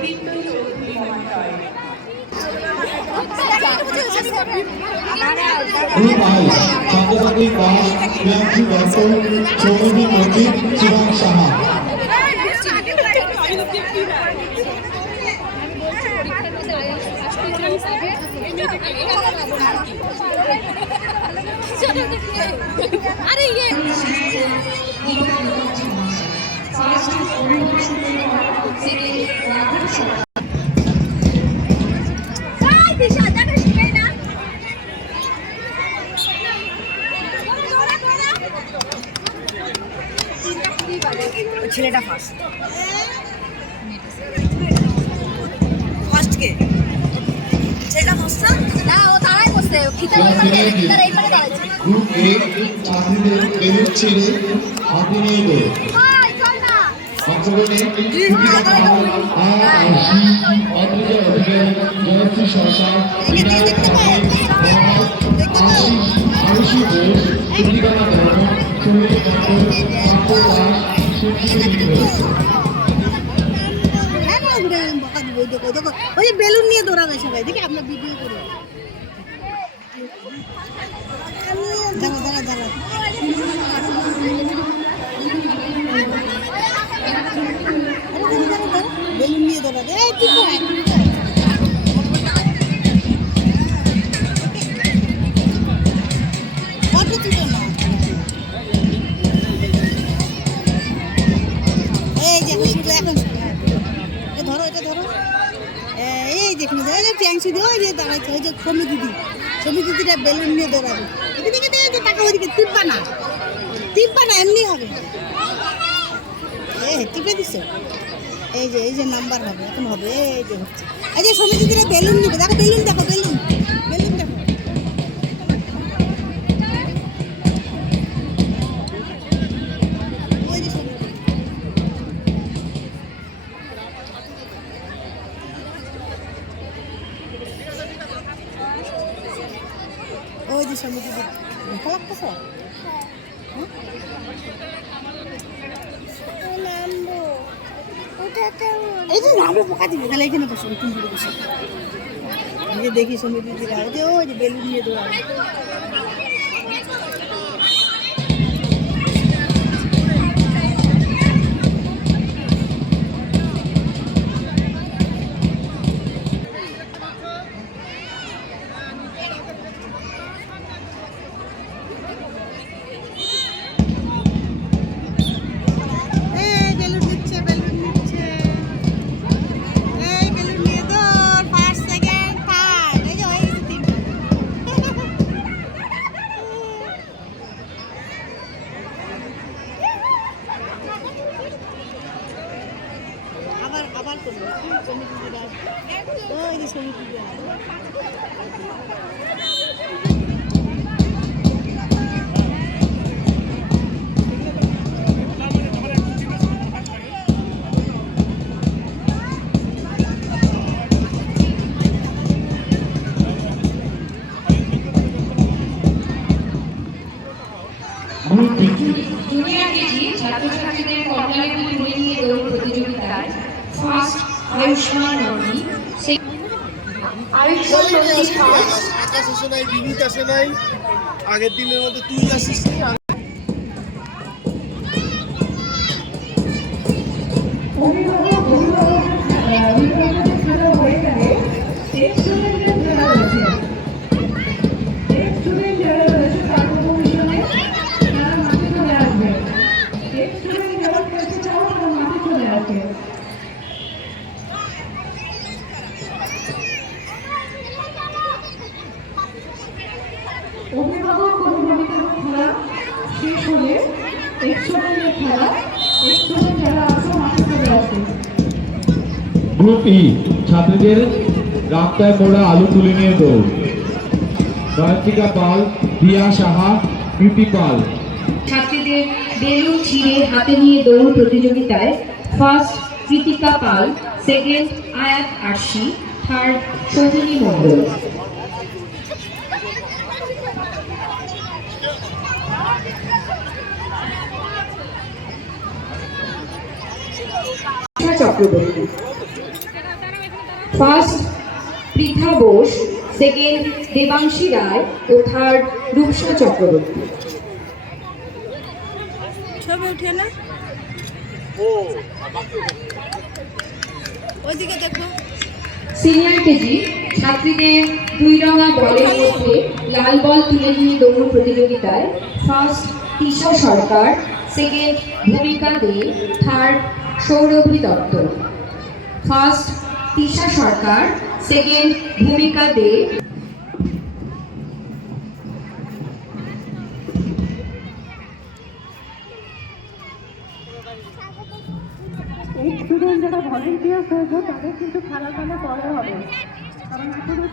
রবীন্দ্র চৌধুরী মহাশয়। ছাত্রছাত্রী দাস, প্রিয়াংশু দত্ত, সৌরভী মন্দির, শিবাং সাহা। আরে ইয়ে ছেলেটা ফার্স্ট কে ছেলেটা ফার্স্ট না ও তারাই বসে ফিতা তার এই পারে দাঁড়াচ্ছে গ্রুপ এ ছাত্রীদের বেলুন ছেড়ে হাতে নিয়ে দৌড়। অংশগ্রহণে জয়শ্রী সরকার, আরুষি ঘোষ, কৃতিকানা বর্মন, সোহেল মন্ডল, পার্থ দাস, ওই বেলুন নিয়ে দৌড়াবে সবাই দেখি আপনার ভিডিও করে দাঁড়া দাঁড়া বেলুন নিয়ে দৌড়াবে এই ঠিক ফটো তুলো না এই যে এখন ধরো এটা ধরো এই দেখুন প্রিয়াংশু দিয়ে ওই যে দাঁড়াচ্ছে ওই যে সমি দিদিটা বেলুন নিয়ে দৌড়াবে এদিকে টাকা ওইদিকে টিপবা না এমনি হবে টিপে দিছ এই যে নাম্বার হবে এখন হবে এই যে সমি দিদিরা বেলুন নিবে দেখো বেলুন দেখো ওই যে সমি দিদি দেখা লাগতেছে এই যে নামে পোকা দিবে তাহলে এখানে বসে বসে দেখি সমি দিদিরা ওই যে বেলুন নিয়ে দৌড়াবে আবার করবো ওই যে সমিতি জুনিয়র কেজি ছাত্রছাত্রীদের কর্নারে তুলে নিয়ে দৌড় প্রতিযোগিতায় ফার্স্ট আয়ুষ্মান নন্দী আগের দিনের মধ্যে তুই আসিস অভিভাবক অভিভাবিকার খেলা শেষ হলে এক্সট্রামের খেলা এক্সট্রামের যারা আছে মাঠে চলে আসে। গ্রুপ ই ছাত্রীদের রাস্তায় মোড়া আলু তুলে নিয়ে দৌড়। জয়ন্তিকা পাল, দিয়া সাহা, কৃতি পাল। ছাত্রীদের বেলুন ছিঁড়ে হাতে নিয়ে দৌড় প্রতিযোগিতায় ফার্স্ট কৃতিকা পাল, সেকেন্ড আয়াত আরশি, থার্ড সৌজনী মণ্ডল। চক্রবর্তী ফার্স্ট পৃথা বোস, সেকেন্ড দেবাংশী রায় ও থার্ড রূপসা চক্রবর্তী। ছবি উঠে না ওইদিকে দেখো। সিনিয়র কেজি ছাত্রীদের 2 রঙা বলের মধ্যে লাল বল তুলে নিয়ে দৌড় প্রতিযোগিতায় ফার্স্ট তিশা সরকার, সেকেন্ড ভূমিকা দে, থার্ড সৌরভী দত্ত। ফার্স্ট তিশা সরকার, সেকেন্ড ভূমিকা দে। এই স্টুডেন্ট যারা ভলেন্টিয়ার হয়েছে তাদের কিন্তু খেলাধুলা পরে হবে, কারণ শুধু